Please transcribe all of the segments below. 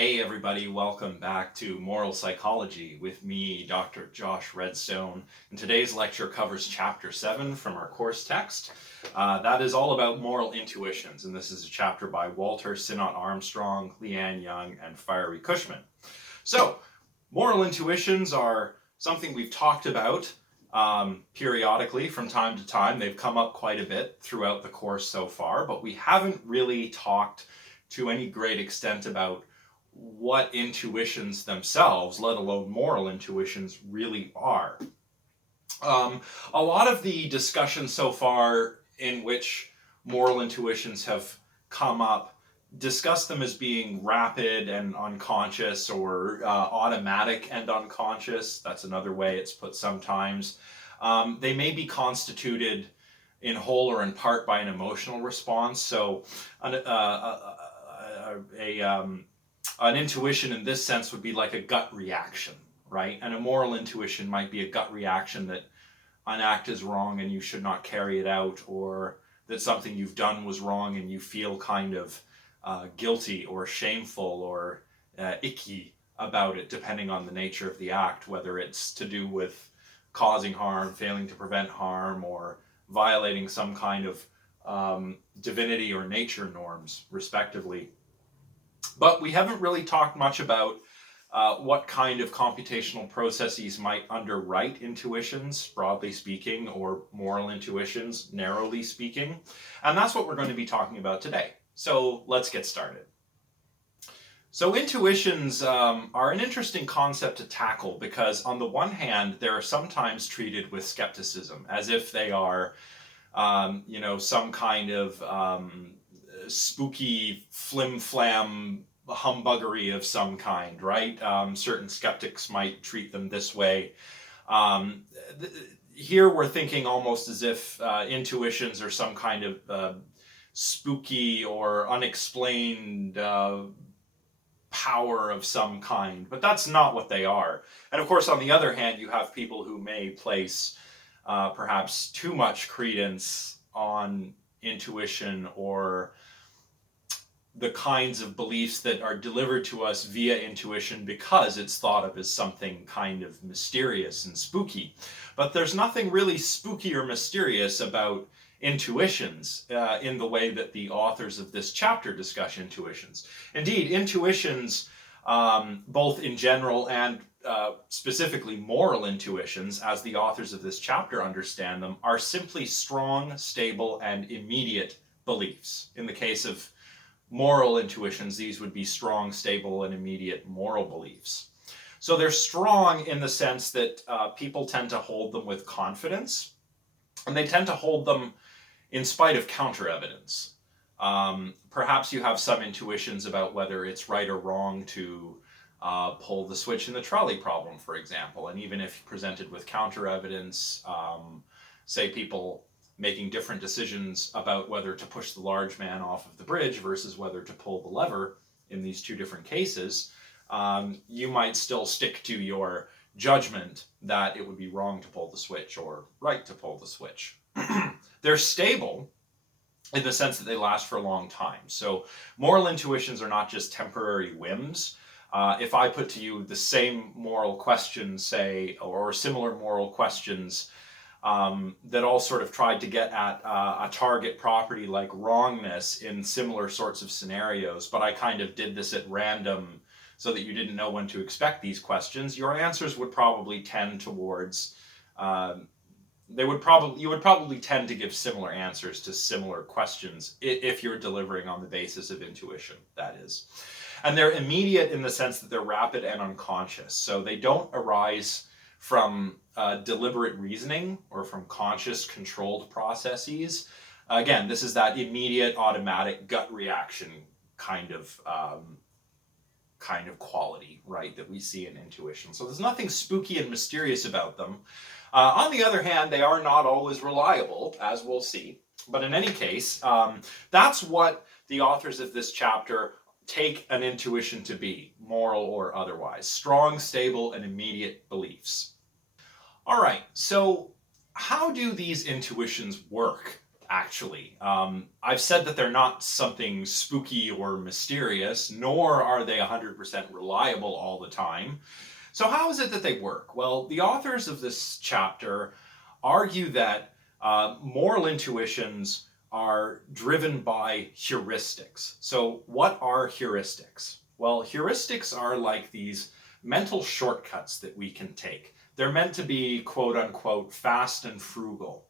Hey everybody, welcome back to Moral Psychology with me, Dr. Josh Redstone. And today's lecture covers Chapter 7 from our course text. That is all about moral intuitions, and this is a chapter by Walter Sinnott Armstrong, Leanne Young, and Fiery Cushman. So, moral intuitions are something we've talked about periodically from time to time. They've come up quite a bit throughout the course so far, but we haven't really talked to any great extent about what intuitions themselves, let alone moral intuitions, really are. A lot of the discussion so far in which moral intuitions have come up discuss them as being rapid and unconscious, or automatic and unconscious. That's another way it's put sometimes. They may be constituted in whole or in part by an emotional response. So an intuition in this sense would be like a gut reaction, right? And a moral intuition might be a gut reaction that an act is wrong and you should not carry it out, or that something you've done was wrong and you feel kind of guilty or shameful or icky about it, depending on the nature of the act, whether it's to do with causing harm, failing to prevent harm, or violating some kind of divinity or nature norms, respectively. But we haven't really talked much about what kind of computational processes might underwrite intuitions, broadly speaking, or moral intuitions, narrowly speaking. And that's what we're going to be talking about today. So let's get started. So intuitions are an interesting concept to tackle because, on the one hand, they're sometimes treated with skepticism, as if they are, some kind of spooky flim-flam humbuggery of some kind, right? Certain skeptics might treat them this way. Here we're thinking almost as if intuitions are some kind of spooky or unexplained power of some kind, but that's not what they are. And of course, on the other hand, you have people who may place perhaps too much credence on intuition, or the kinds of beliefs that are delivered to us via intuition, because it's thought of as something kind of mysterious and spooky. But there's nothing really spooky or mysterious about intuitions in the way that the authors of this chapter discuss intuitions. Indeed, intuitions, both in general and specifically moral intuitions, as the authors of this chapter understand them, are simply strong, stable, and immediate beliefs. In the case of moral intuitions, these would be strong, stable, and immediate moral beliefs. So they're strong in the sense that people tend to hold them with confidence, and they tend to hold them in spite of counter evidence. Perhaps you have some intuitions about whether it's right or wrong to pull the switch in the trolley problem, for example. And even if presented with counter evidence, say people making different decisions about whether to push the large man off of the bridge versus whether to pull the lever in these two different cases, you might still stick to your judgment that it would be wrong to pull the switch or right to pull the switch. They're stable in the sense that they last for a long time. So moral intuitions are not just temporary whims. If I put to you the same moral questions, say, or similar moral questions that all sort of tried to get at a target property like wrongness in similar sorts of scenarios, but I kind of did this at random so that you didn't know when to expect these questions, your answers would probably tend towards you would probably tend to give similar answers to similar questions if you're delivering on the basis of intuition, that is. And they're immediate in the sense that they're rapid and unconscious. So they don't arise from deliberate reasoning or from conscious, controlled processes. Again, this is that immediate, automatic gut reaction kind of quality, right, that we see in intuition. So there's nothing spooky and mysterious about them. On the other hand, they are not always reliable, as we'll see. But in any case, that's what the authors of this chapter take an intuition to be, moral or otherwise. Strong, stable, and immediate beliefs. All right, so how do these intuitions work actually. I've said that they're not something spooky or mysterious, nor are they 100% reliable all the time. So how is it that they work? Well, the authors of this chapter argue that moral intuitions are driven by heuristics. So what are heuristics? Well, heuristics are like these mental shortcuts that we can take. They're meant to be, quote unquote, fast and frugal.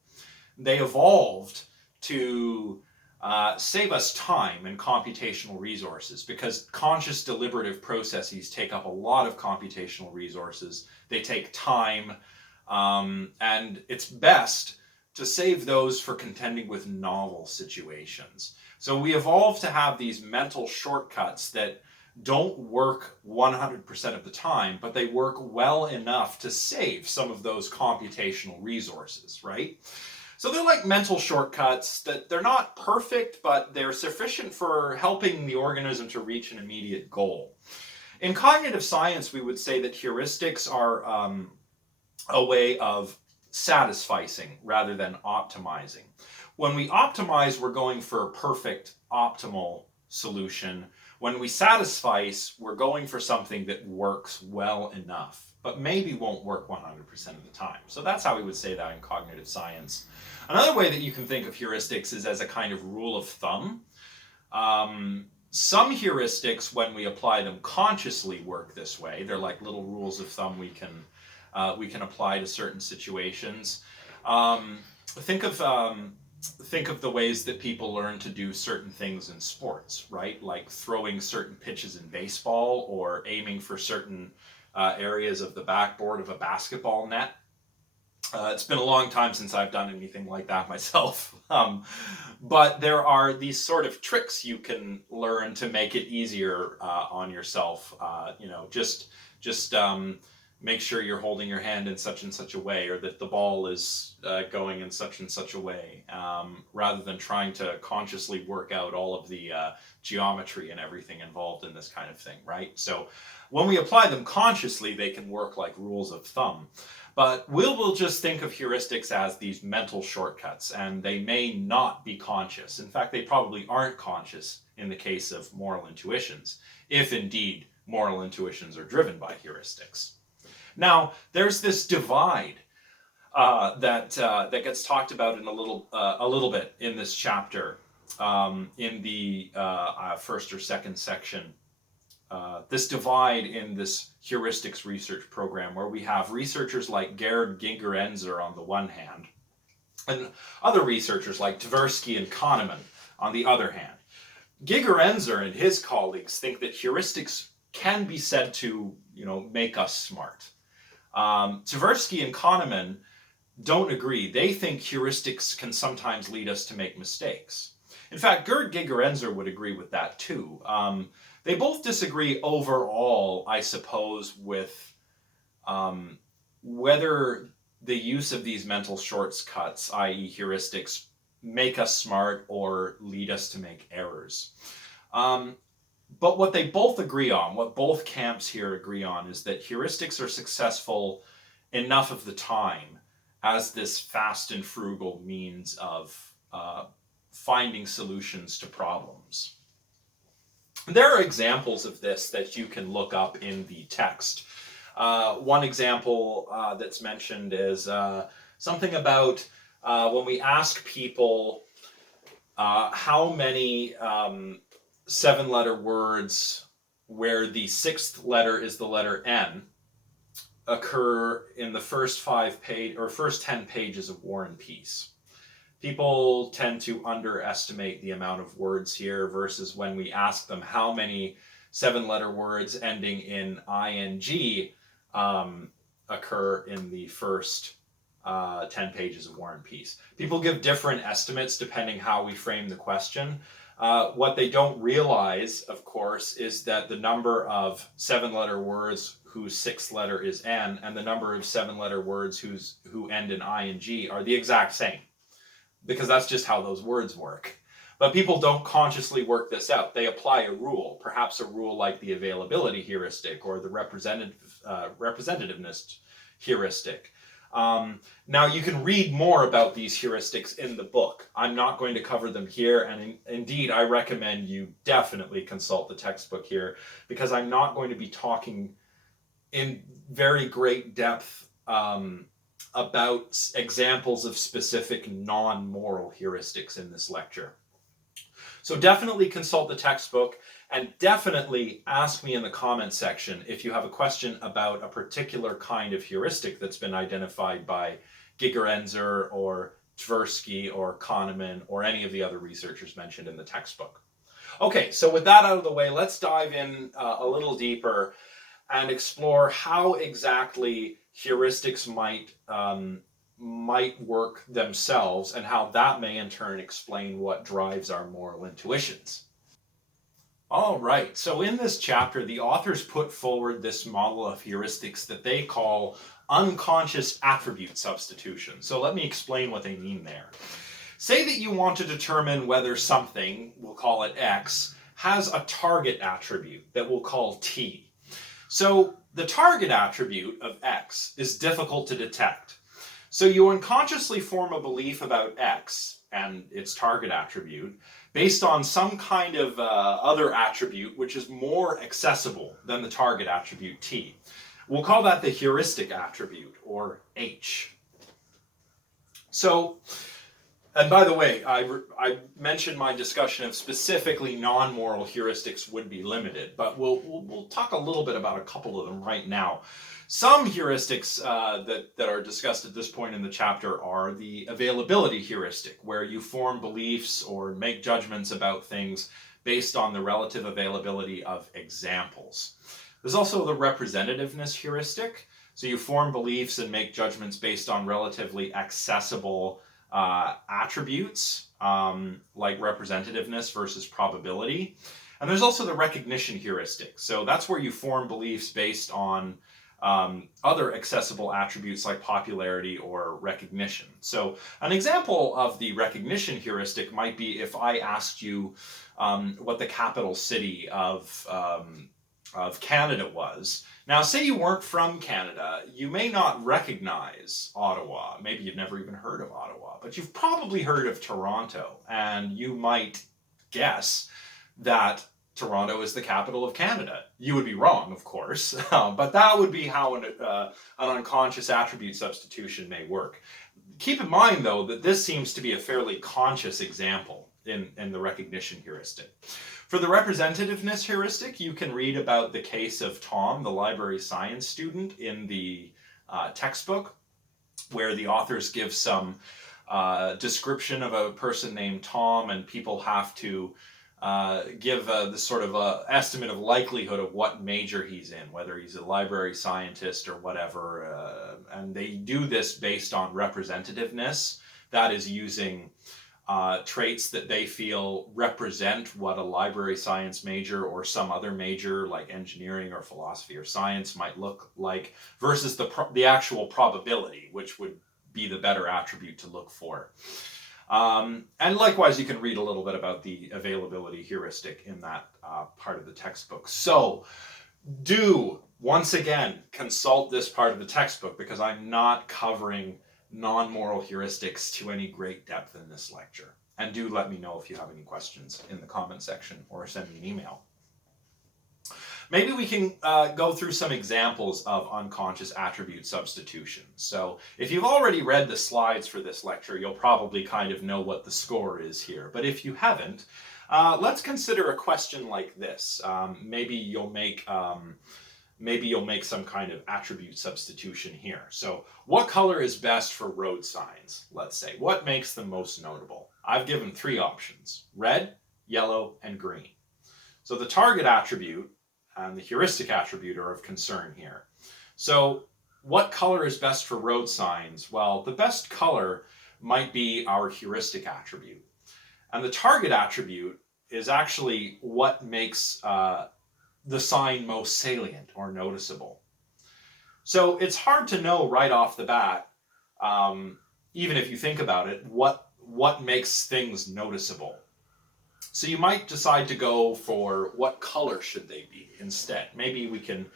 They evolved to save us time and computational resources, because conscious deliberative processes take up a lot of computational resources. They take time, and it's best to save those for contending with novel situations. So we evolved to have these mental shortcuts that don't work 100% of the time, but they work well enough to save some of those computational resources, right? So they're like mental shortcuts that they're not perfect, but they're sufficient for helping the organism to reach an immediate goal. In cognitive science, we would say that heuristics are a way of satisficing rather than optimizing. When we optimize, we're going for a perfect, optimal solution. When we satisfice, we're going for something that works well enough, but maybe won't work 100% of the time. So that's how we would say that in cognitive science. Another way that you can think of heuristics is as a kind of rule of thumb. Some heuristics, when we apply them consciously, work this way. They're like little rules of thumb we can apply to certain situations. Think of the ways that people learn to do certain things in sports, right? Like throwing certain pitches in baseball, or aiming for certain areas of the backboard of a basketball net. It's been a long time since I've done anything like that myself. But there are these sort of tricks you can learn to make it easier on yourself. Just make sure you're holding your hand in such and such a way, or that the ball is going in such and such a way, rather than trying to consciously work out all of the geometry and everything involved in this kind of thing, right? So when we apply them consciously, they can work like rules of thumb. But we'll just think of heuristics as these mental shortcuts, and they may not be conscious. In fact, they probably aren't conscious in the case of moral intuitions, if indeed moral intuitions are driven by heuristics. Now, there's this divide that gets talked about in a little bit in this chapter, in the first or second section. This divide in this heuristics research program, where we have researchers like Gerd Gigerenzer on the one hand, and other researchers like Tversky and Kahneman on the other hand. Gigerenzer and his colleagues think that heuristics can be said to, make us smart. Tversky and Kahneman don't agree. They think heuristics can sometimes lead us to make mistakes. In fact, Gerd Gigerenzer would agree with that too. They both disagree overall, I suppose, with whether the use of these mental shortcuts, i.e. heuristics, make us smart or lead us to make errors. But what they both agree on, what both camps here agree on, is that heuristics are successful enough of the time as this fast and frugal means of finding solutions to problems. There are examples of this that you can look up in the text. One example that's mentioned is something about when we ask people how many 7-letter words where the 6th letter is the letter N occur in the first 10 pages of War and Peace. People tend to underestimate the amount of words here, versus when we ask them how many 7-letter words ending in ing occur in the first 10 pages of War and Peace. People give different estimates depending how we frame the question. What they don't realize, of course, is that the number of 7-letter words whose 6th letter is N and the number of 7-letter words who end in ing are the exact same, because that's just how those words work. But people don't consciously work this out. They apply a rule, perhaps a rule like the availability heuristic or the representativeness heuristic. Now, you can read more about these heuristics in the book. I'm not going to cover them here, and indeed, I recommend you definitely consult the textbook here, because I'm not going to be talking in very great depth about examples of specific non-moral heuristics in this lecture. So definitely consult the textbook, and definitely ask me in the comment section if you have a question about a particular kind of heuristic that's been identified by Gigerenzer or Tversky or Kahneman or any of the other researchers mentioned in the textbook. Okay, so with that out of the way, let's dive in a little deeper and explore how exactly heuristics might work themselves, and how that may in turn explain what drives our moral intuitions. All right, so in this chapter, the authors put forward this model of heuristics that they call unconscious attribute substitution. So let me explain what they mean there. Say that you want to determine whether something, we'll call it X, has a target attribute that we'll call T. So the target attribute of X is difficult to detect. So you unconsciously form a belief about X and its target attribute based on some kind of other attribute which is more accessible than the target attribute T. We'll call that the heuristic attribute, or H. So, and by the way, I mentioned my discussion of specifically non-moral heuristics would be limited, but we'll talk a little bit about a couple of them right now. Some heuristics that are discussed at this point in the chapter are the availability heuristic, where you form beliefs or make judgments about things based on the relative availability of examples. There's also the representativeness heuristic, so you form beliefs and make judgments based on relatively accessible attributes, like representativeness versus probability. And there's also the recognition heuristic, so that's where you form beliefs based on other accessible attributes like popularity or recognition. So an example of the recognition heuristic might be if I asked you what the capital city of Canada was. Now, say you weren't from Canada, you may not recognize Ottawa. Maybe you've never even heard of Ottawa, but you've probably heard of Toronto, and you might guess that Toronto is the capital of Canada. You would be wrong, of course, but that would be how an unconscious attribute substitution may work. Keep in mind, though, that this seems to be a fairly conscious example in the recognition heuristic. For the representativeness heuristic, you can read about the case of Tom, the library science student, in the textbook, where the authors give some description of a person named Tom, and people have to give this sort of estimate of likelihood of what major he's in, whether he's a library scientist or whatever. And they do this based on representativeness, that is using traits that they feel represent what a library science major or some other major like engineering or philosophy or science might look like, versus the actual probability, which would be the better attribute to look for. And likewise, you can read a little bit about the availability heuristic in that part of the textbook. So do, once again, consult this part of the textbook, because I'm not covering non-moral heuristics to any great depth in this lecture. And do let me know if you have any questions in the comment section, or send me an email. Maybe we can go through some examples of unconscious attribute substitution. So if you've already read the slides for this lecture, you'll probably kind of know what the score is here. But if you haven't, let's consider a question like this. Maybe you'll make some kind of attribute substitution here. So what color is best for road signs, let's say? What makes them most notable? I've given 3 options: red, yellow, and green. So the target attribute and the heuristic attribute are of concern here. So what color is best for road signs? Well, the best color might be our heuristic attribute. And the target attribute is actually what makes the sign most salient or noticeable. So it's hard to know right off the bat, even if you think about it, what makes things noticeable. So you might decide to go for what color should they be instead. Maybe we can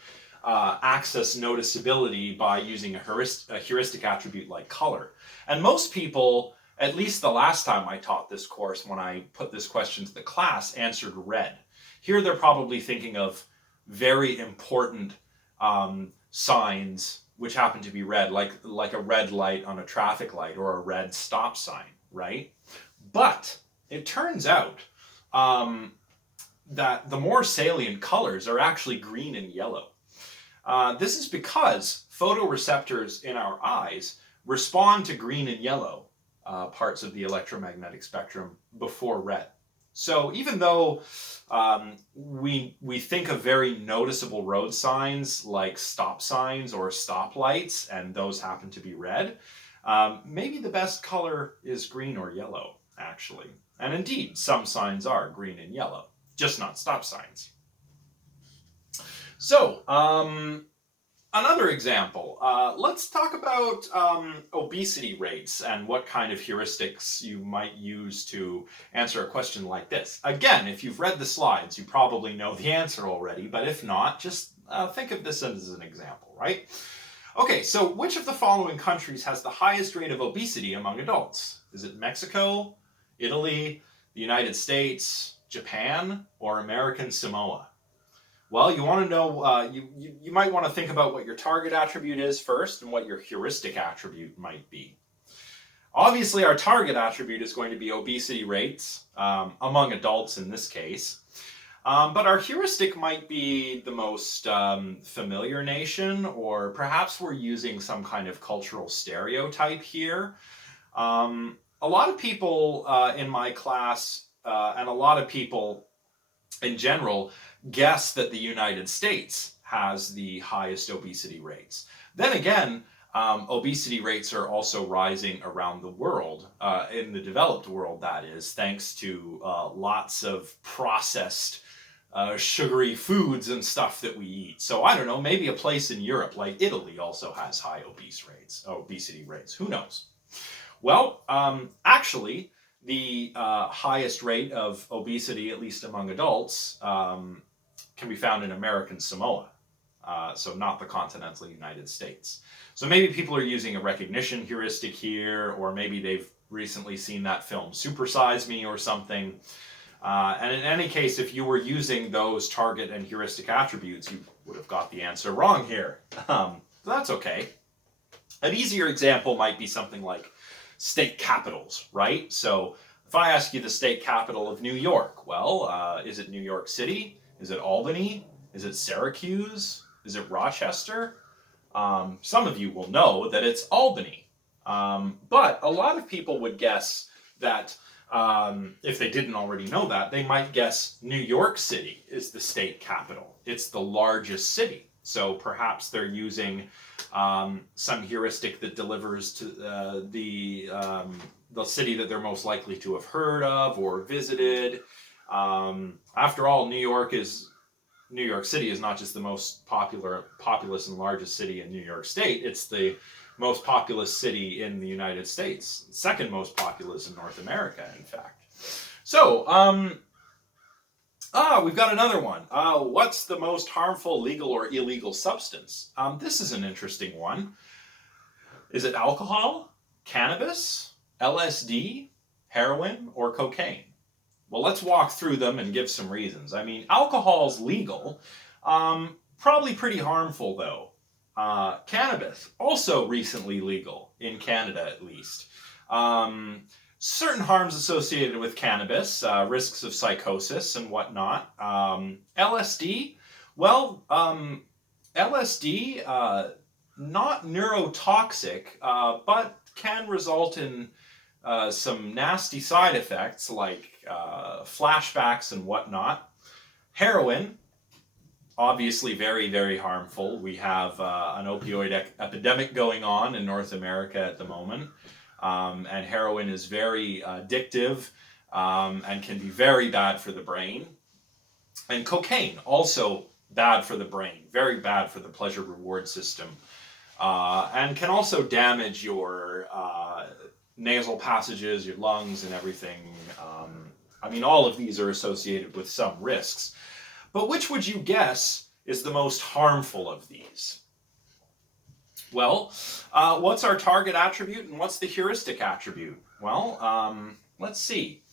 access noticeability by using a heuristic attribute like color. And most people, at least the last time I taught this course, when I put this question to the class, answered red. Here they're probably thinking of very important signs which happen to be red, like a red light on a traffic light or a red stop sign, right? But it turns out that the more salient colors are actually green and yellow. This is because photoreceptors in our eyes respond to green and yellow parts of the electromagnetic spectrum before red. So even though we think of very noticeable road signs like stop signs or stoplights, and those happen to be red, maybe the best color is green or yellow, actually. And indeed, some signs are green and yellow, just not stop signs. So, another example, let's talk about obesity rates and what kind of heuristics you might use to answer a question like this. Again, if you've read the slides, you probably know the answer already, but if not, just think of this as an example, right? Okay, so which of the following countries has the highest rate of obesity among adults? Is it Mexico, Italy, the United States, Japan, or American Samoa? Well, you want to know, you might want to think about what your target attribute is first and what your heuristic attribute might be. Obviously, our target attribute is going to be obesity rates, among adults in this case. But our heuristic might be the most familiar nation, or perhaps we're using some kind of cultural stereotype here. A lot of people in my class, and a lot of people in general, guess that the United States has the highest obesity rates. Then again, obesity rates are also rising around the world, in the developed world that is, thanks to lots of processed sugary foods and stuff that we eat. So I don't know, maybe a place in Europe like Italy also has high obesity rates. Who knows? Well, actually, the highest rate of obesity, at least among adults, can be found in American Samoa, so not the continental United States. So maybe people are using a recognition heuristic here, or maybe they've recently seen that film Super Size Me or something. And in any case, if you were using those target and heuristic attributes, you would have got the answer wrong here. So that's okay. An easier example might be something like state capitals, right? So if I ask you the state capital of New York, well, is it New York City? Is it Albany? Is it Syracuse? Is it Rochester? Some of you will know that it's Albany. But a lot of people would guess that, if they didn't already know that, they might guess New York City is the state capital. It's the largest city. So perhaps they're using some heuristic that delivers to the city that they're most likely to have heard of or visited. After all, New York City is not just the most populous and largest city in New York State. It's the most populous city in the United States. Second most populous in North America, in fact. So, we've got another one. What's the most harmful legal or illegal substance? This is an interesting one. Is it alcohol, cannabis, LSD, heroin, or cocaine? Well, let's walk through them and give some reasons. I mean, alcohol's legal, probably pretty harmful though. Cannabis, also recently legal, in Canada at least. Certain harms associated with cannabis, risks of psychosis and whatnot. LSD, well, LSD, not neurotoxic, but can result in some nasty side effects like flashbacks and whatnot. Heroin, obviously very, very harmful. We have an opioid epidemic going on in North America at the moment. And heroin is very addictive and can be very bad for the brain. And cocaine, also bad for the brain, very bad for the pleasure-reward system, and can also damage your nasal passages, your lungs, and everything. I mean, all of these are associated with some risks. But which would you guess is the most harmful of these? Well, what's our target attribute and what's the heuristic attribute? Well, let's see.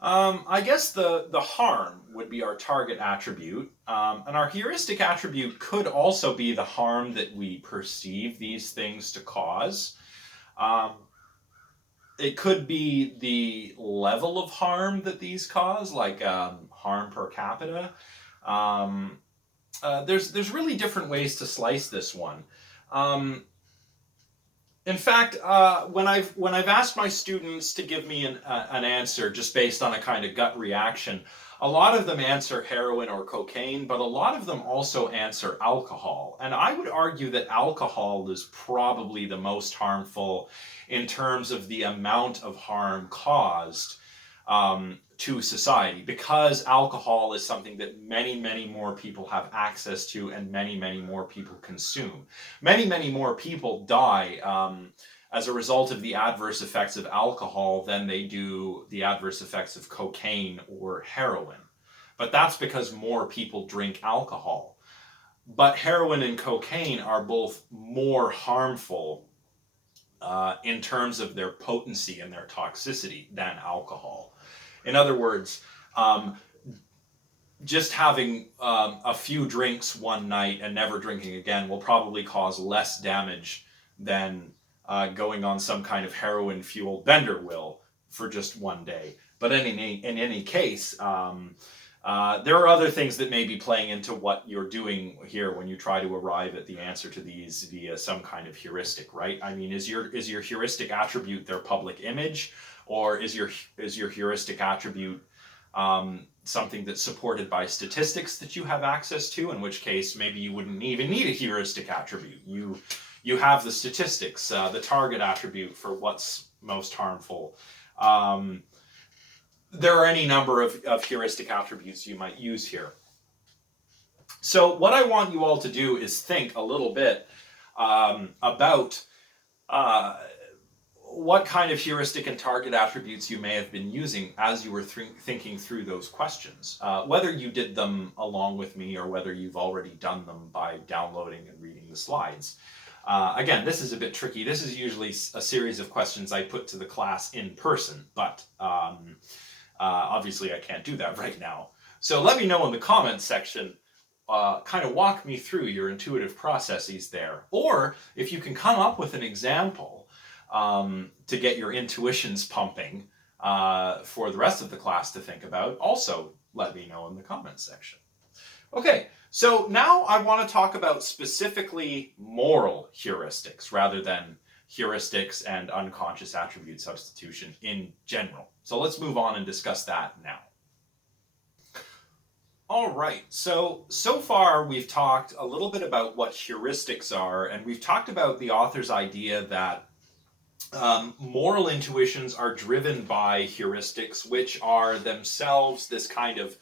I guess the harm would be our target attribute, and our heuristic attribute could also be the harm that we perceive these things to cause. It could be the level of harm that these cause, like harm per capita. There's really different ways to slice this one. In fact, when I've asked my students to give me an answer just based on a kind of gut reaction, a lot of them answer heroin or cocaine, but a lot of them also answer alcohol. And I would argue that alcohol is probably the most harmful in terms of the amount of harm caused to society, because alcohol is something that many, many more people have access to and many, many more people consume. Many, many more people die as a result of the adverse effects of alcohol than they do the adverse effects of cocaine or heroin. But that's because more people drink alcohol. But heroin and cocaine are both more harmful in terms of their potency and their toxicity than alcohol. In other words, just having a few drinks one night and never drinking again will probably cause less damage than going on some kind of heroin-fueled bender will for just one day. But in any case, there are other things that may be playing into what you're doing here when you try to arrive at the answer to these via some kind of heuristic, right? I mean, is your heuristic attribute their public image? Or is your heuristic attribute something that's supported by statistics that you have access to, in which case maybe you wouldn't even need a heuristic attribute. You have the statistics, the target attribute for what's most harmful. There are any number of heuristic attributes you might use here. So what I want you all to do is think a little bit about what kind of heuristic and target attributes you may have been using as you were thinking through those questions. Whether you did them along with me or whether you've already done them by downloading and reading the slides. Again, this is a bit tricky. This is usually a series of questions I put to the class in person, but obviously I can't do that right now. So let me know in the comments section, kind of walk me through your intuitive processes there. Or if you can come up with an example to get your intuitions pumping for the rest of the class to think about, also let me know in the comments section. Okay, so now I want to talk about specifically moral heuristics rather than heuristics and unconscious attribute substitution in general. So let's move on and discuss that now. All right, so far we've talked a little bit about what heuristics are, and we've talked about the author's idea that moral intuitions are driven by heuristics, which are themselves this kind of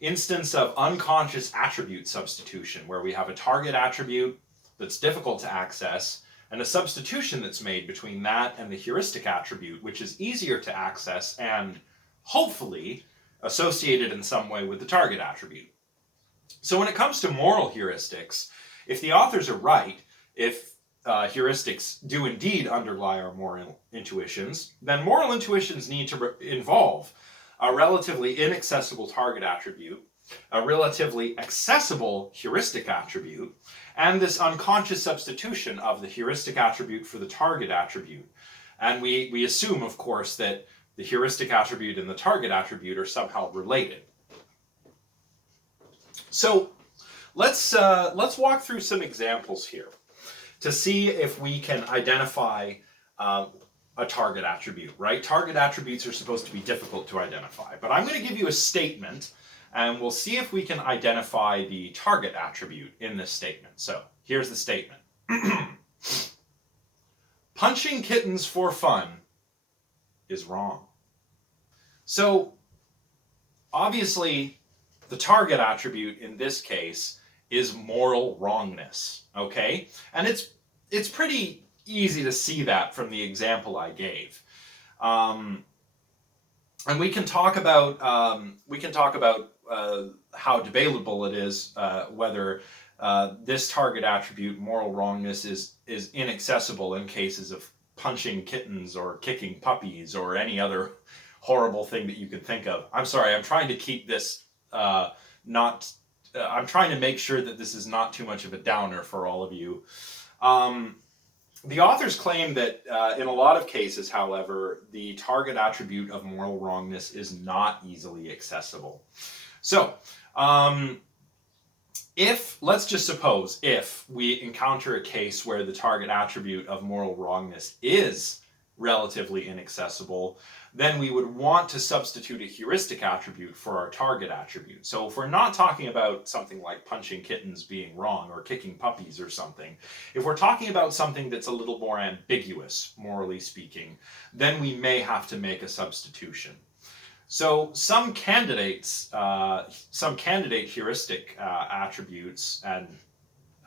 instance of unconscious attribute substitution, where we have a target attribute that's difficult to access, and a substitution that's made between that and the heuristic attribute, which is easier to access and hopefully associated in some way with the target attribute. So when it comes to moral heuristics, if the authors are right, if heuristics do indeed underlie our moral intuitions, then moral intuitions need to involve a relatively inaccessible target attribute, a relatively accessible heuristic attribute, and this unconscious substitution of the heuristic attribute for the target attribute. And we assume, of course, that the heuristic attribute and the target attribute are somehow related. So let's walk through some examples here to see if we can identify a target attribute, right? Target attributes are supposed to be difficult to identify, but I'm going to give you a statement and we'll see if we can identify the target attribute in this statement. So here's the statement. Punching kittens for fun is wrong. So obviously the target attribute in this case is moral wrongness, okay? And it's pretty easy to see that from the example I gave. And we can talk about how debatable it is whether this target attribute, moral wrongness, is inaccessible in cases of punching kittens or kicking puppies or any other horrible thing that you could think of. I'm sorry, I'm trying to keep this not. I'm trying to make sure that this is not too much of a downer for all of you. The authors claim that in a lot of cases, however, the target attribute of moral wrongness is not easily accessible. So, let's just suppose, if we encounter a case where the target attribute of moral wrongness is relatively inaccessible, then we would want to substitute a heuristic attribute for our target attribute. So if we're not talking about something like punching kittens being wrong or kicking puppies or something, if we're talking about something that's a little more ambiguous, morally speaking, then we may have to make a substitution. So some candidate heuristic attributes and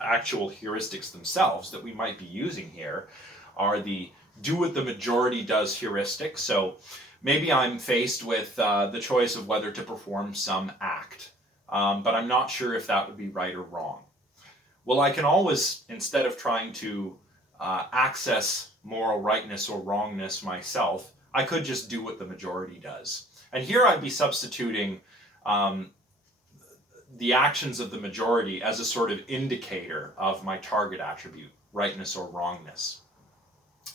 actual heuristics themselves that we might be using here are the do what the majority does heuristic. So maybe I'm faced with the choice of whether to perform some act, but I'm not sure if that would be right or wrong. Well, I can always, instead of trying to access moral rightness or wrongness myself, I could just do what the majority does. And here I'd be substituting the actions of the majority as a sort of indicator of my target attribute, rightness or wrongness.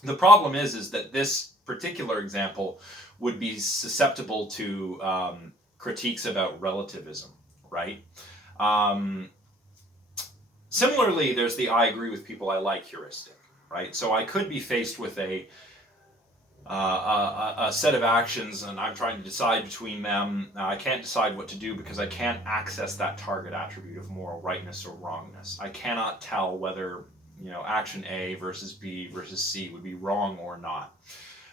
The problem is that this particular example would be susceptible to critiques about relativism, right? Similarly, there's the I agree with people I like heuristic, right? So I could be faced with a set of actions and I'm trying to decide between them. I can't decide what to do because I can't access that target attribute of moral rightness or wrongness. I cannot tell whether action A versus B versus C would be wrong or not.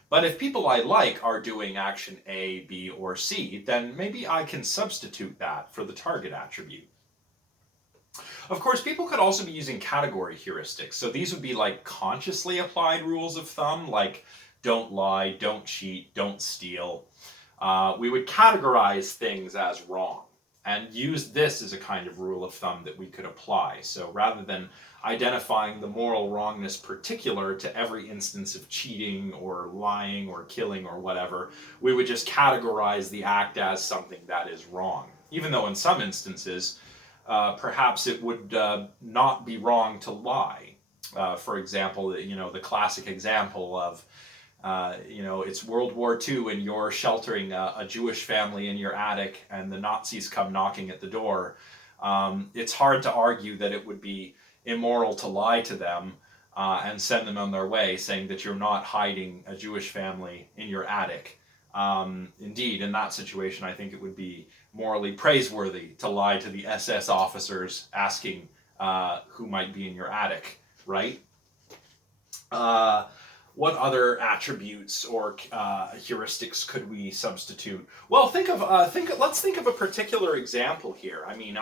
But if people I like are doing action A, B, or C, then maybe I can substitute that for the target attribute. Of course, people could also be using category heuristics. So these would be like consciously applied rules of thumb, like don't lie, don't cheat, don't steal. We would categorize things as wrong and use this as a kind of rule of thumb that we could apply. So rather than identifying the moral wrongness particular to every instance of cheating or lying or killing or whatever, we would just categorize the act as something that is wrong. Even though in some instances, perhaps it would not be wrong to lie. For example, the classic example of it's World War II and you're sheltering a Jewish family in your attic and the Nazis come knocking at the door. It's hard to argue that it would be immoral to lie to them and send them on their way, saying that you're not hiding a Jewish family in your attic. Indeed, in that situation, I think it would be morally praiseworthy to lie to the SS officers asking who might be in your attic, right? What other attributes or heuristics could we substitute? Well, let's think of a particular example here. I mean,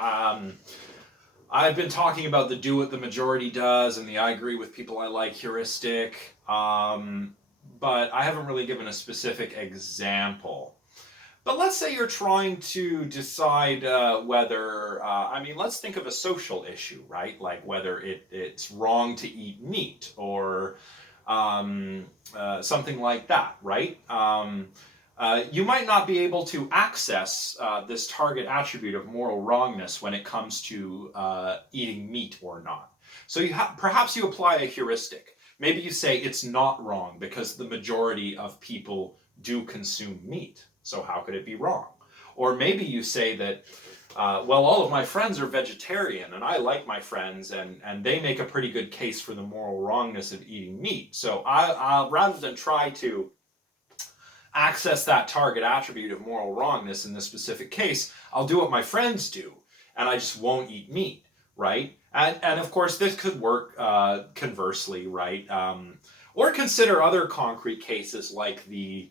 I've been talking about the do what the majority does and the I agree with people I like heuristic, but I haven't really given a specific example. But let's say you're trying to decide whether, let's think of a social issue, right? Like whether it's wrong to eat meat or something like that, right? You might not be able to access this target attribute of moral wrongness when it comes to eating meat or not. So perhaps you apply a heuristic. Maybe you say it's not wrong because the majority of people do consume meat. So how could it be wrong? Or maybe you say that, all of my friends are vegetarian and I like my friends and they make a pretty good case for the moral wrongness of eating meat. So I'll rather than try to access that target attribute of moral wrongness in this specific case, I'll do what my friends do and I just won't eat meat, right? And of course this could work conversely, right? Or consider other concrete cases like the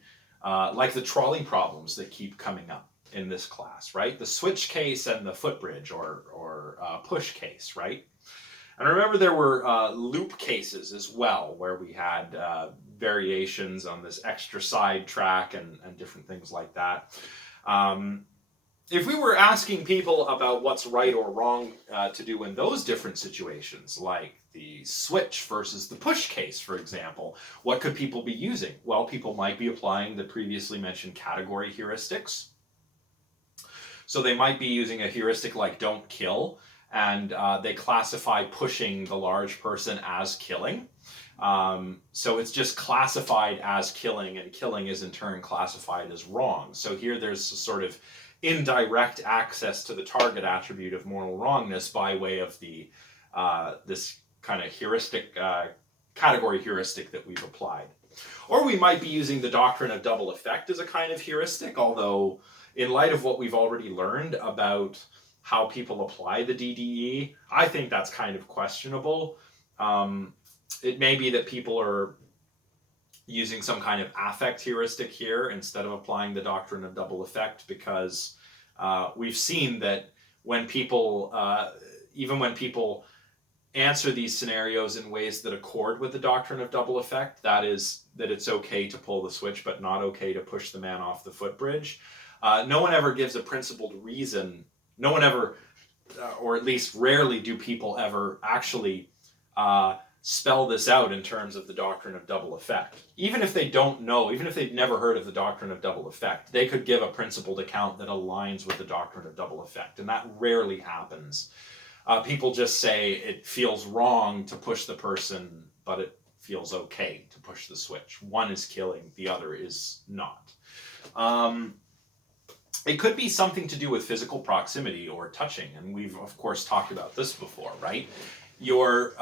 trolley problems that keep coming up in this class, right? The switch case and the footbridge or push case, right? And remember there were loop cases as well, where we had variations on this extra side track and different things like that. if we were asking people about what's right or wrong to do in those different situations, like the switch versus the push case, for example, what could people be using? Well, people might be applying the previously mentioned category heuristics. So they might be using a heuristic like don't kill, and they classify pushing the large person as killing. So it's just classified as killing, and killing is in turn classified as wrong. So here there's a sort of indirect access to the target attribute of moral wrongness by way of the this kind of heuristic, category heuristic that we've applied. Or we might be using the doctrine of double effect as a kind of heuristic, although in light of what we've already learned about how people apply the DDE, I think that's kind of questionable. It may be that people are using some kind of affect heuristic here instead of applying the doctrine of double effect, because we've seen that when people, even when people answer these scenarios in ways that accord with the doctrine of double effect, that is, that it's okay to pull the switch but not okay to push the man off the footbridge. No one ever gives a principled reason. No one ever, or at least rarely do people ever actually spell this out in terms of the doctrine of double effect. Even if they don't know, even if they've never heard of the doctrine of double effect, they could give a principled account that aligns with the doctrine of double effect, and that rarely happens. People just say it feels wrong to push the person, but it feels okay to push the switch. One is killing, the other is not. It could be something to do with physical proximity or touching, and we've of course talked about this before, right? You're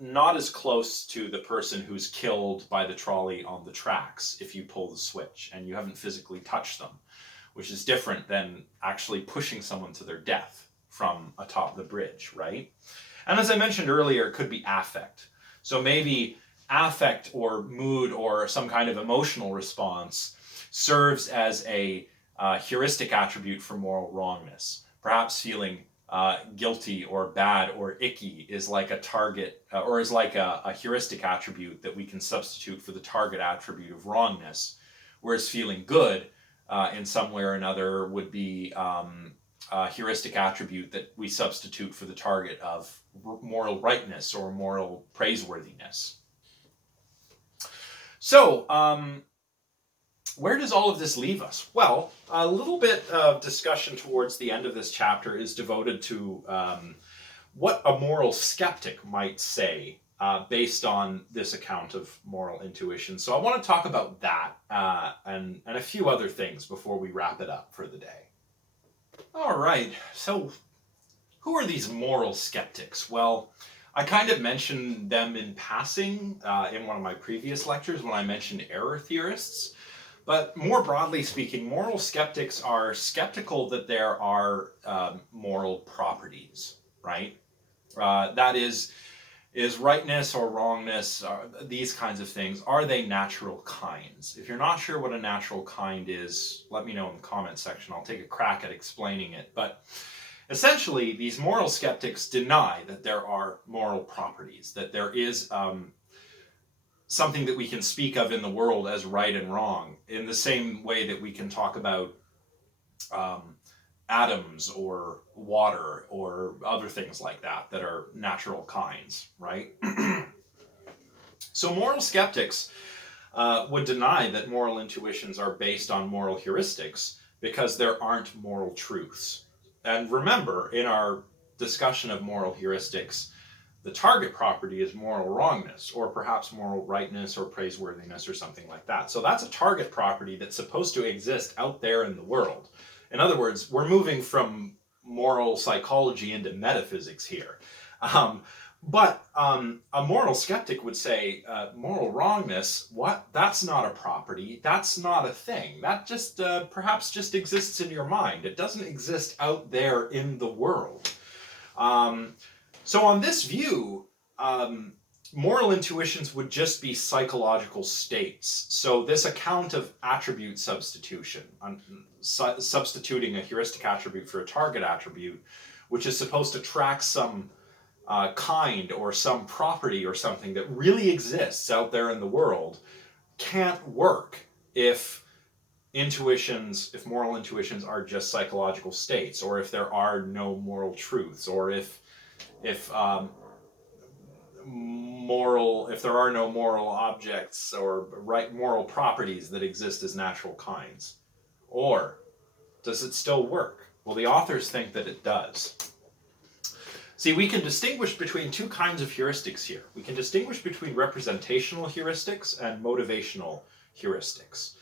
not as close to the person who's killed by the trolley on the tracks if you pull the switch, and you haven't physically touched them, which is different than actually pushing someone to their death from atop the bridge, right? And as I mentioned earlier, it could be affect. So maybe affect or mood or some kind of emotional response serves as a heuristic attribute for moral wrongness. Perhaps feeling guilty or bad or icky is like a target, or is like a heuristic attribute that we can substitute for the target attribute of wrongness, whereas feeling good in some way or another would be a heuristic attribute that we substitute for the target of moral rightness or moral praiseworthiness. So, where does all of this leave us? Well, a little bit of discussion towards the end of this chapter is devoted to what a moral skeptic might say based on this account of moral intuition. So I want to talk about that and a few other things before we wrap it up for the day. All right, so who are these moral skeptics? Well, I kind of mentioned them in passing in one of my previous lectures when I mentioned error theorists. But more broadly speaking, moral skeptics are skeptical that there are moral properties, right? That is rightness or wrongness, these kinds of things, are they natural kinds? If you're not sure what a natural kind is, let me know in the comment section. I'll take a crack at explaining it. But essentially, these moral skeptics deny that there are moral properties, that there is something that we can speak of in the world as right and wrong, in the same way that we can talk about atoms or water or other things like that that are natural kinds, right? So moral skeptics would deny that moral intuitions are based on moral heuristics because there aren't moral truths. And remember, in our discussion of moral heuristics, the target property is moral wrongness, or perhaps moral rightness or praiseworthiness or something like that. So that's a target property that's supposed to exist out there in the world. In other words, we're moving from moral psychology into metaphysics here. But a moral skeptic would say, moral wrongness, what? That's not a property. That's not a thing. That just perhaps just exists in your mind. It doesn't exist out there in the world. So on this view, moral intuitions would just be psychological states. So this account of attribute substitution, substituting a heuristic attribute for a target attribute, which is supposed to track some kind or some property or something that really exists out there in the world, can't work if if moral intuitions are just psychological states, or if there are no moral truths, or if there are no moral objects or moral properties that exist as natural kinds. Or does it still work? Well, the authors think that it does. See, we can distinguish between two kinds of heuristics here. We can distinguish between representational heuristics and motivational heuristics.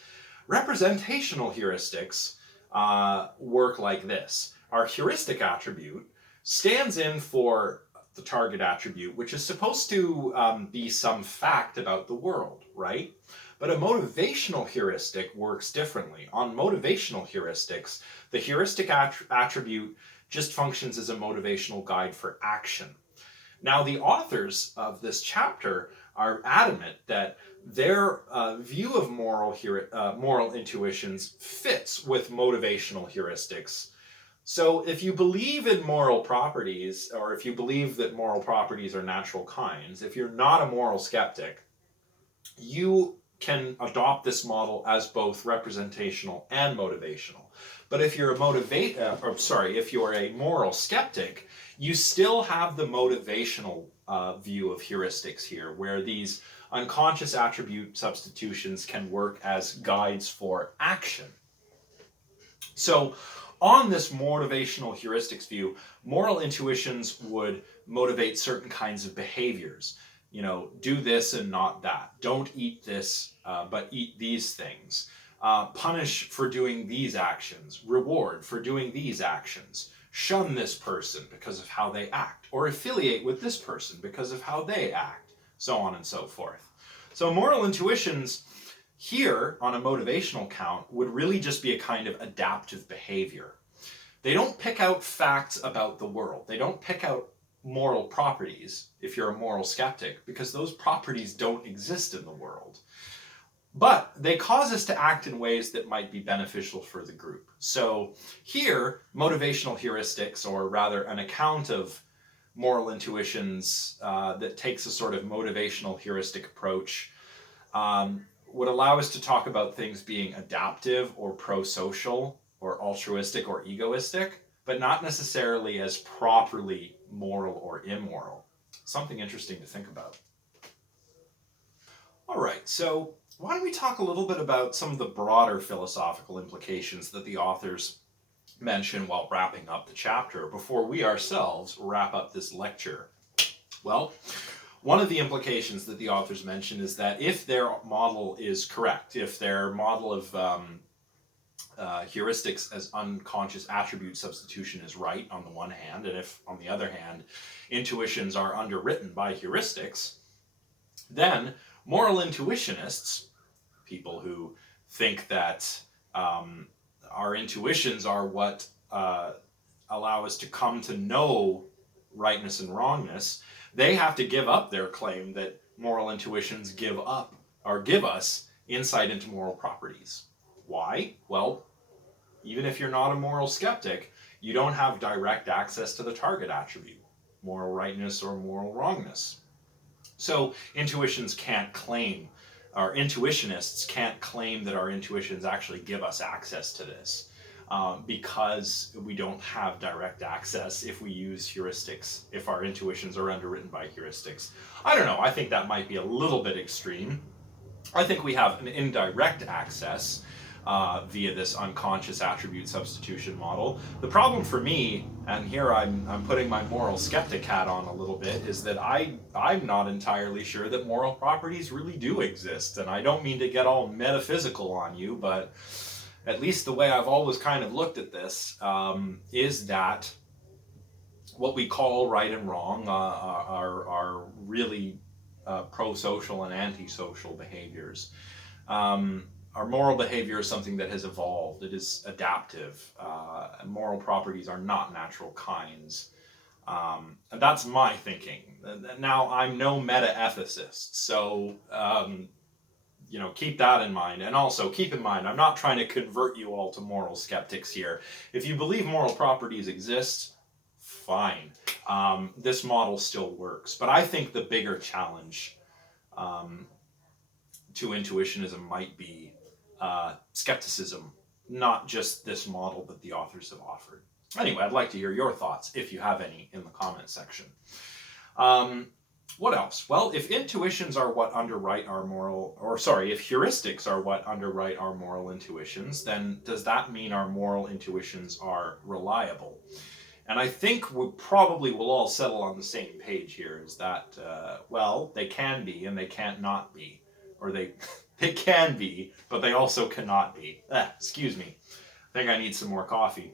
Representational heuristics work like this. Our heuristic attribute stands in for the target attribute, which is supposed to be some fact about the world, right? But a motivational heuristic works differently. On motivational heuristics, the heuristic attribute just functions as a motivational guide for action. Now, the authors of this chapter are adamant that their view of moral intuitions fits with motivational heuristics. So if you believe in moral properties, or if you believe that moral properties are natural kinds, if you're not a moral skeptic, you can adopt this model as both representational and motivational. But if you're if you're a moral skeptic, you still have the motivational view of heuristics here, where these unconscious attribute substitutions can work as guides for action. So on this motivational heuristics view, moral intuitions would motivate certain kinds of behaviors. You know, do this and not that. Don't eat this, but eat these things. Punish for doing these actions. Reward for doing these actions. Shun this person because of how they act, or affiliate with this person because of how they act, so on and so forth. So moral intuitions here on a motivational count would really just be a kind of adaptive behavior. They don't pick out facts about the world. They don't pick out moral properties if you're a moral skeptic, because those properties don't exist in the world. But they cause us to act in ways that might be beneficial for the group. So here, motivational heuristics, or rather an account of moral intuitions that takes a sort of motivational heuristic approach, would allow us to talk about things being adaptive or pro-social or altruistic or egoistic, but not necessarily as properly moral or immoral. Something interesting to think about. All right, so why don't we talk a little bit about some of the broader philosophical implications that the authors mention while wrapping up the chapter before we ourselves wrap up this lecture. Well, one of the implications that the authors mention is that if their model is correct, if their model of heuristics as unconscious attribute substitution is right on the one hand, and if on the other hand intuitions are underwritten by heuristics, then moral intuitionists, people who think that our intuitions are what allow us to come to know rightness and wrongness, they have to give up their claim that moral intuitions give us insight into moral properties. Why? Well, even if you're not a moral skeptic, you don't have direct access to the target attribute, moral rightness or moral wrongness. So intuitions can't claim, or intuitionists can't claim that our intuitions actually give us access to this, because we don't have direct access if we use heuristics, if our intuitions are underwritten by heuristics. I don't know, I think that might be a little bit extreme. I think we have an indirect access via this unconscious attribute substitution model. The problem for me, and here I'm putting my moral skeptic hat on a little bit, is that I'm not entirely sure that moral properties really do exist. And I don't mean to get all metaphysical on you, but at least the way I've always kind of looked at this is that what we call right and wrong are really pro-social and anti-social behaviors. Our moral behavior is something that has evolved. It is adaptive. Moral properties are not natural kinds. And that's my thinking. Now, I'm no meta-ethicist, so keep that in mind. And also, keep in mind, I'm not trying to convert you all to moral skeptics here. If you believe moral properties exist, fine. This model still works. But I think the bigger challenge to intuitionism might be skepticism, not just this model that the authors have offered. Anyway, I'd like to hear your thoughts, if you have any, in the comment section. What else? Well, if intuitions are what underwrite our moral, or sorry, if heuristics are what underwrite our moral intuitions, then does that mean our moral intuitions are reliable? And I think we probably will all settle on the same page here, is that, well, they can be and they can't not be. Or they can be, but they also cannot be. Excuse me. I think I need some more coffee.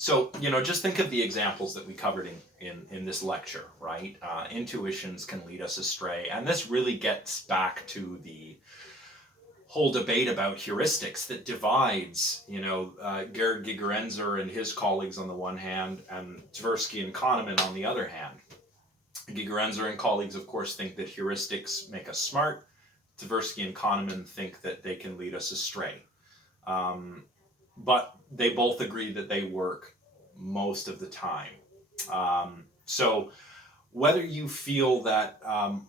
So, just think of the examples that we covered in this lecture, right? Intuitions can lead us astray. And this really gets back to the whole debate about heuristics that divides, Gerd Gigerenzer and his colleagues on the one hand, and Tversky and Kahneman on the other hand. Gigerenzer and colleagues, of course, think that heuristics make us smart. Tversky and Kahneman think that they can lead us astray. But they both agree that they work most of the time. So whether you feel that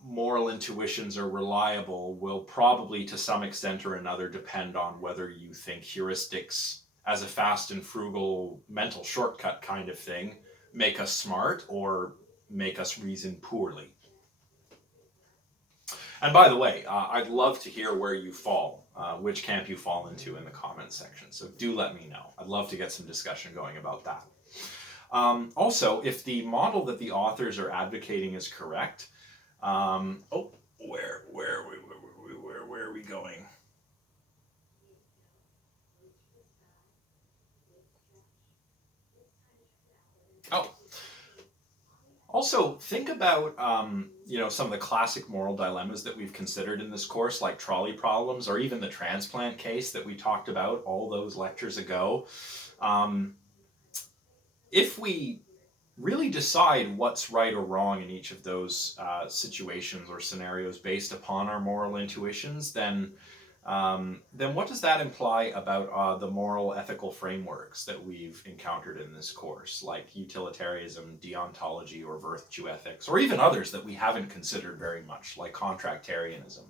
moral intuitions are reliable will probably to some extent or another depend on whether you think heuristics as a fast and frugal mental shortcut kind of thing make us smart or make us reason poorly. And by the way, I'd love to hear where you fall, which camp you fall into in the comments section. So do let me know. I'd love to get some discussion going about that. Also, if the model that the authors are advocating is correct, where are we going? Also, think about, some of the classic moral dilemmas that we've considered in this course, like trolley problems, or even the transplant case that we talked about all those lectures ago. If we really decide what's right or wrong in each of those situations or scenarios based upon our moral intuitions, then what does that imply about the moral ethical frameworks that we've encountered in this course, like utilitarianism, deontology, or virtue ethics, or even others that we haven't considered very much, like contractarianism?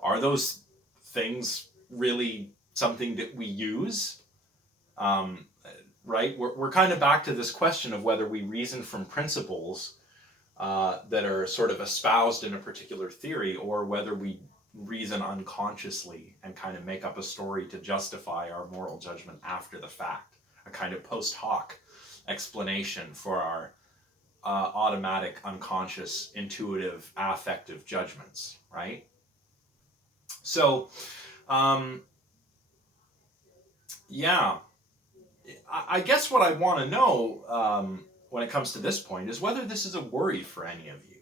Are those things really something that we use? Right? We're kind of back to this question of whether we reason from principles that are sort of espoused in a particular theory, or whether we reason unconsciously and kind of make up a story to justify our moral judgment after the fact, a kind of post hoc explanation for our automatic, unconscious, intuitive, affective judgments, right? So, yeah, I guess what I want to know when it comes to this point is whether this is a worry for any of you.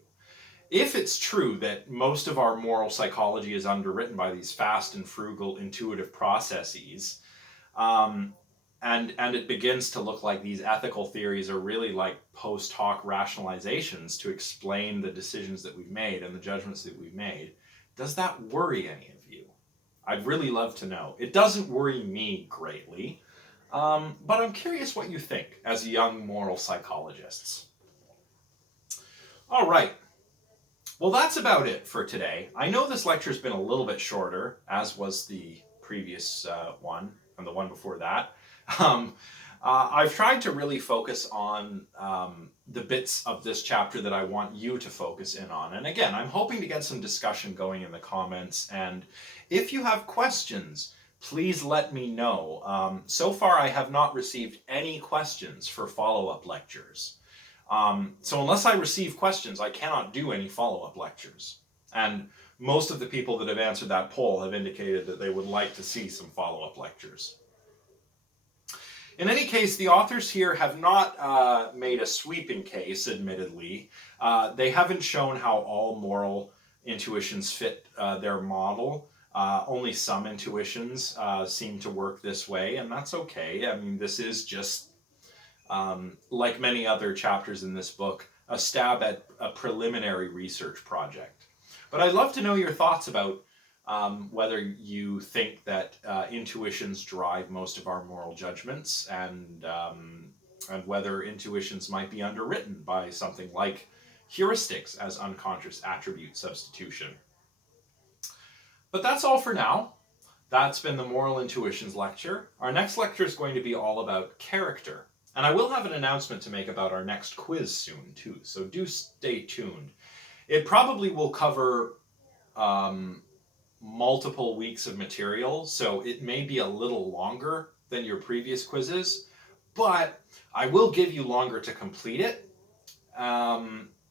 If it's true that most of our moral psychology is underwritten by these fast and frugal intuitive processes, and it begins to look like these ethical theories are really like post hoc rationalizations to explain the decisions that we've made and the judgments that we've made, does that worry any of you? I'd really love to know. It doesn't worry me greatly, but I'm curious what you think as young moral psychologists. All right. Well, that's about it for today. I know this lecture's been a little bit shorter, as was the previous one and the one before that. I've tried to really focus on the bits of this chapter that I want you to focus in on. And again, I'm hoping to get some discussion going in the comments. And if you have questions, please let me know. So far, I have not received any questions for follow-up lectures. So unless I receive questions, I cannot do any follow-up lectures. And most of the people that have answered that poll have indicated that they would like to see some follow-up lectures. In any case, the authors here have not made a sweeping case, admittedly. They haven't shown how all moral intuitions fit their model. Only some intuitions seem to work this way, and that's okay. I mean, this is just, like many other chapters in this book, a stab at a preliminary research project. But I'd love to know your thoughts about whether you think that intuitions drive most of our moral judgments, and whether intuitions might be underwritten by something like heuristics as unconscious attribute substitution. But that's all for now. That's been the Moral Intuitions lecture. Our next lecture is going to be all about character. And I will have an announcement to make about our next quiz soon, too, so do stay tuned. It probably will cover multiple weeks of material, so it may be a little longer than your previous quizzes, but I will give you longer to complete it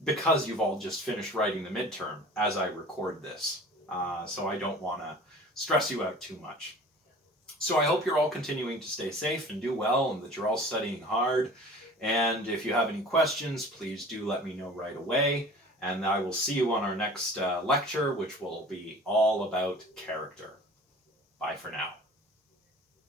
because you've all just finished writing the midterm as I record this. So I don't want to stress you out too much. So I hope you're all continuing to stay safe and do well, and that you're all studying hard. And if you have any questions, please do let me know right away. And I will see you on our next lecture, which will be all about character. Bye for now.